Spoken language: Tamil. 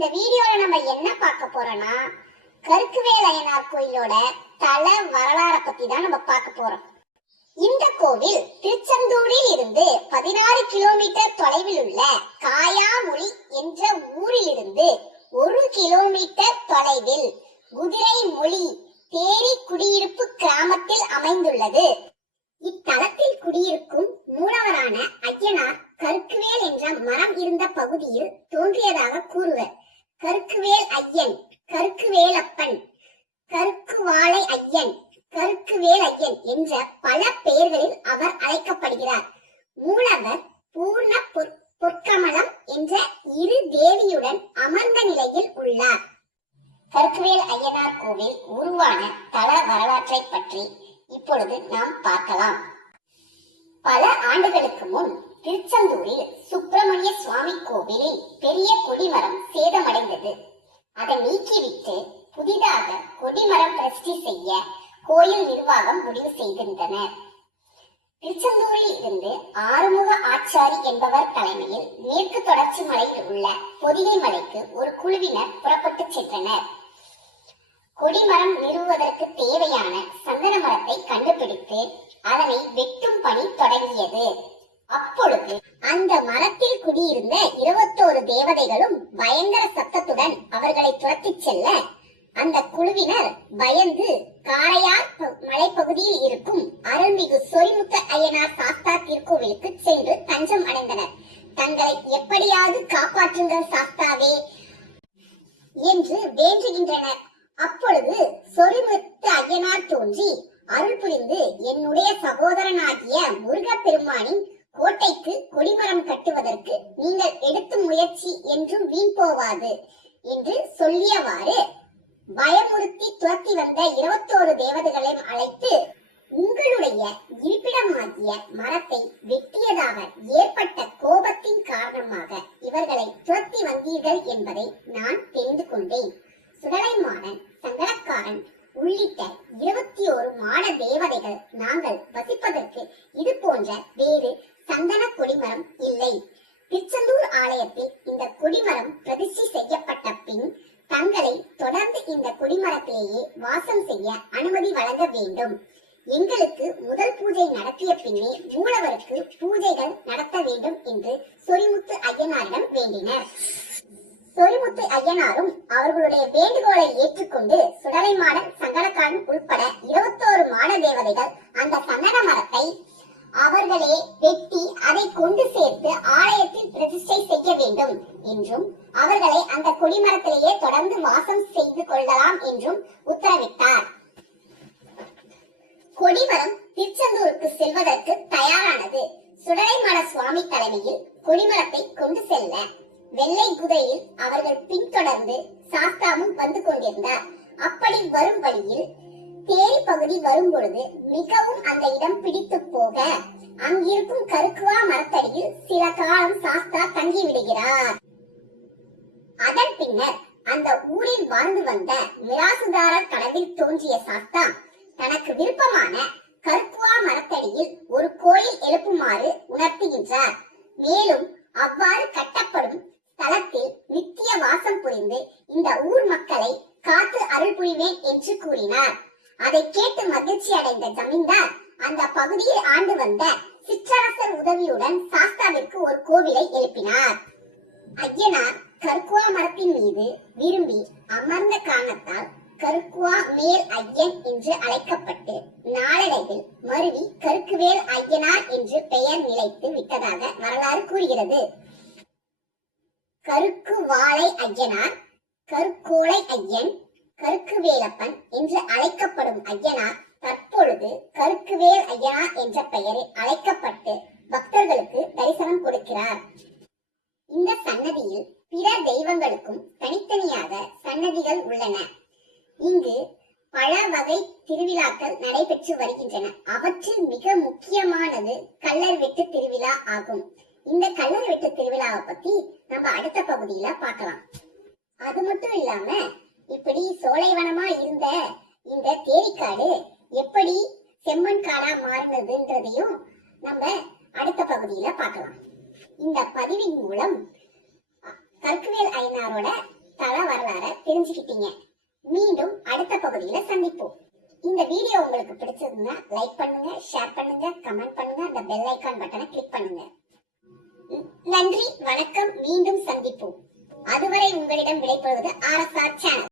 இந்த வீடியோல நம்ம என்ன பார்க்க போறோம்னா கருக்குவேல் அய்யனார் கோயிலோட தல வரலாறை பத்தி தான் நம்ம பார்க்க போறோம். இந்த கோவில் திருச்செந்தூரில் இருந்து 16 கிலோமீட்டர் தொலைவில் உள்ள காயாமொழி என்ற ஊரில் இருந்து 1 கிலோமீட்டர் தொலைவில் குதிரைமொழி தேரி குடியிருப்பு கிராமத்தில் அமைந்துள்ளது. இத்தலத்தில் குடியிருக்கும் மூலவரான ஐயனார் கருக்குவேல் என்ற மரம் இருந்த பகுதியில் தோன்றியதாக கூறுவர். கருக்குவேல் ஐயன், கருக்குவேலப்பன், கருக்குவாளை ஐயன், கருக்குவேல் ஐயன் என்ற பல பெயர்களில் அவர் அழைக்கப்படுகிறார். மூலவர் பூர்ண பொற்கமலம் என்ற இரு தேவியுடன் அமர்ந்த நிலையில் உள்ளார். கருக்குவேல் அய்யனார் கோவில் உருவான தல வரலாற்றை பற்றி இப்பொழுது நாம் பார்க்கலாம். பல ஆண்டுகளுக்கு முன் திருச்செந்தூரில் சுப்பிரமணிய சுவாமி கோவிலில் பெரிய கொடிமரம் சேதமடைந்தது. அதை நீக்கிவிட்டு புதிதாக கொடிமரம் பிரதிஷ்டை செய்ய கோயில் நிர்வாகம் முடிவு செய்திருந்தனர். திருச்செந்தூரில் இருந்து ஆறுமுக ஆச்சாரி என்பவர் தலைமையில் மேற்கு தொடர்ச்சி மலையில் உள்ள பொதிகை மலைக்கு ஒரு குழுவினர் புறப்பட்டு சென்றனர். கொடிமரம் நிறுவுவதற்கு தேவையான சந்தன மரத்தை கண்டுபிடித்து அதனை வெட்டும் பணி தொடங்கியது. அப்பொழுது அந்த மரத்தில் குடியிருந்த 21 தேவதைகளும் பயங்கர சத்தத்துடன் அவர்களை துரத்தி செல்ல அந்த குழுவினர் பயந்து காரையார் மலைப்பகுதியில் இருக்கும் அருள்மிகு சொரிமுத்து அய்யனார் சாஸ்தா திருக்கோவிலுக்கு சென்று தஞ்சம் அடைந்தனர். தங்களை எப்படியாவது காப்பாற்றுங்கள் சாஸ்தாவே என்று வேண்டுகின்றனர். அப்பொழுது சொரிமுத்து அய்யனார் தோன்றி அருள் புரிந்து, என்னுடைய சகோதரனாகிய முருகப்பெருமானின் கோட்டைக்கு கொடிமரம் கட்டுவதற்கு நீங்கள் எடுத்த முயற்சி என்றும் வீண் போவாது என்று சொல்லியவாறு பயமுறுத்தி துரத்தி வந்த 21 தேவதைகளையும் அழைத்து, உங்களுடைய இருப்பிடமாகிய மரத்தை வெட்டியதாக ஏற்பட்ட கோபத்தின் காரணமாக இவர்களை துரத்தி வந்தீர்கள் என்பதை நான் தெரிந்து கொண்டேன். சுடலைமாடன், சங்கடக்காரன் உள்ளிட்ட 21 மாட தேவதைகள் நாங்கள் வசிப்பதற்கு இது போன்ற வேறு சந்தன கொடிமரம் இல்லை. திருச்செந்தூர் ஆலயத்தில் இந்த கொடிமரம் பிரதிஷ்டை செய்யப்பட்ட பின் தங்களை தொடர்ந்து இந்த கொடிமரத்திலேயே வாசம் செய்ய அனுமதி வழங்க வேண்டும். எங்களுக்கு முதல் பூஜை நடத்திய பின்னே மூலவருக்கு பூஜைகள் நடத்த வேண்டும் என்று சொரிமுத்து அய்யனாரிடம் வேண்டினர். சொரிமுத்து அய்யனாரும் அவர்களுடைய வேண்டுகோளை ஏற்றுக்கொண்டு சுடலைமாடன், சங்கடக்காரன் உட்பட 21 மாட தேவதைகள் அந்த சந்தன மரத்தை அவர்களே வெட்டி அதை கொண்டு சேர்த்து ஆலயத்தில் பிரதிஷ்டை செய்ய வேண்டும் என்றும் அவர்களை அந்த கொடிமரத்திலேயே தொடர்ந்து வாசம் செய்து கொள்ளலாம் என்றும் உத்தரவிட்டார். கொடிமரம் திருச்செந்தூருக்கு செல்வதற்கு தயாரானது. சுடலைமாட சுவாமி தலைமையில் கொடிமரத்தை கொண்டு செல்ல வெள்ளை குதிரையில் அவர்கள் பின்தொடர்ந்து சாஸ்தாவும் வந்து கொண்டிருந்தார். அப்படி வரும் வழியில் தேரி பகுதி வரும் பொழுது மிகவும் அந்த இடம் பிடித்து போக அங்கிருக்கும் கருக்குவா மரத்தடியில் சில காலம் சாஸ்தா தங்கி விடுகிறார். அதன் பின்னர் அந்த ஊரில் வாழ்ந்து வந்த மிராசுதாரர் கனவில் தோன்றிய சாஸ்தா தனக்கு விருப்பமான கருக்குவா மரத்தடியில் ஒரு கோயில் எழுப்புமாறு உணர்த்துகின்றார். மேலும் அவ்வாறு கட்டப்படும் தலத்தில் நித்திய வாசம் புரிந்து இந்த ஊர் மக்களை காத்து அருள் புரிவேன் என்று கூறினார். அதை கேட்டு மகிழ்ச்சி அடைந்த ஜமீன்தார் அந்த பகுதியில் ஆண்டு வந்த சிற்றரசர் உதவியுடன் சாஸ்தாவிற்கு ஒரு கோவிலை எழுப்பினார். அய்யனார் கருக்குவா மரத்தின் மீது விரும்பி அமர்ந்த காரணத்தால் கருக்குவா மேல் ஐயன் என்று அழைக்கப்பட்டு நாளடைவில் மருவி கருக்குவேல் அய்யனார் என்று பெயர் நிலைத்து விட்டதாக வரலாறு கூறுகிறது. கருக்குவாளை ஐயனார், கருக்கோளை ஐயன், கருக்குவேலப்பன் என்று அழைக்கப்படும் ஐயனார் தற்பொழுது கருக்குவேல் அய்யனார் என்ற பெயரில் அழைக்கப்பட்டு பக்தர்களுக்கு தரிசனம் கொடுக்கிறார். இந்த சன்னதியில் பிற தெய்வங்களுக்கும் தனித்தனியாக சன்னதிகள் உள்ளன. இங்கு பல வகை திருவிழாக்கள் நடைபெற்று வருகின்றன. அவற்றில் மிக முக்கியமானது கள்ளர் வெட்டு திருவிழா ஆகும். இந்த கள்ளர் வெட்டு திருவிழாவை பத்தி நம்ம அடுத்த பகுதியில பார்க்கலாம். அது மட்டும் இல்லாம இப்படி சோலைவனமா இருந்த இந்த தேரிக்காடு எப்படி செம்மண் காடா மாறினதுன்றதையும் நம்ம அடுத்த பகுதியில பார்க்கலாம். இந்த பதிவின் மூலம் கருக்குவேல் அய்யனாரோட தெரிஞ்சுக்கிட்டீங்க. மீண்டும் அடுத்த பகுதியில சந்திப்போம். இந்த வீடியோ உங்களுக்கு பிடிச்சிருந்தா லைக் பண்ணுங்க, ஷேர் பண்ணுங்க, கமெண்ட் பண்ணுங்க, அந்த பெல் ஐகான் பட்டனை கிளிக் பண்ணுங்க. நன்றி, வணக்கம். மீண்டும் சந்திப்போம். அதுவரை உங்களிடம் விடைபெறுவது RSR சேனல்.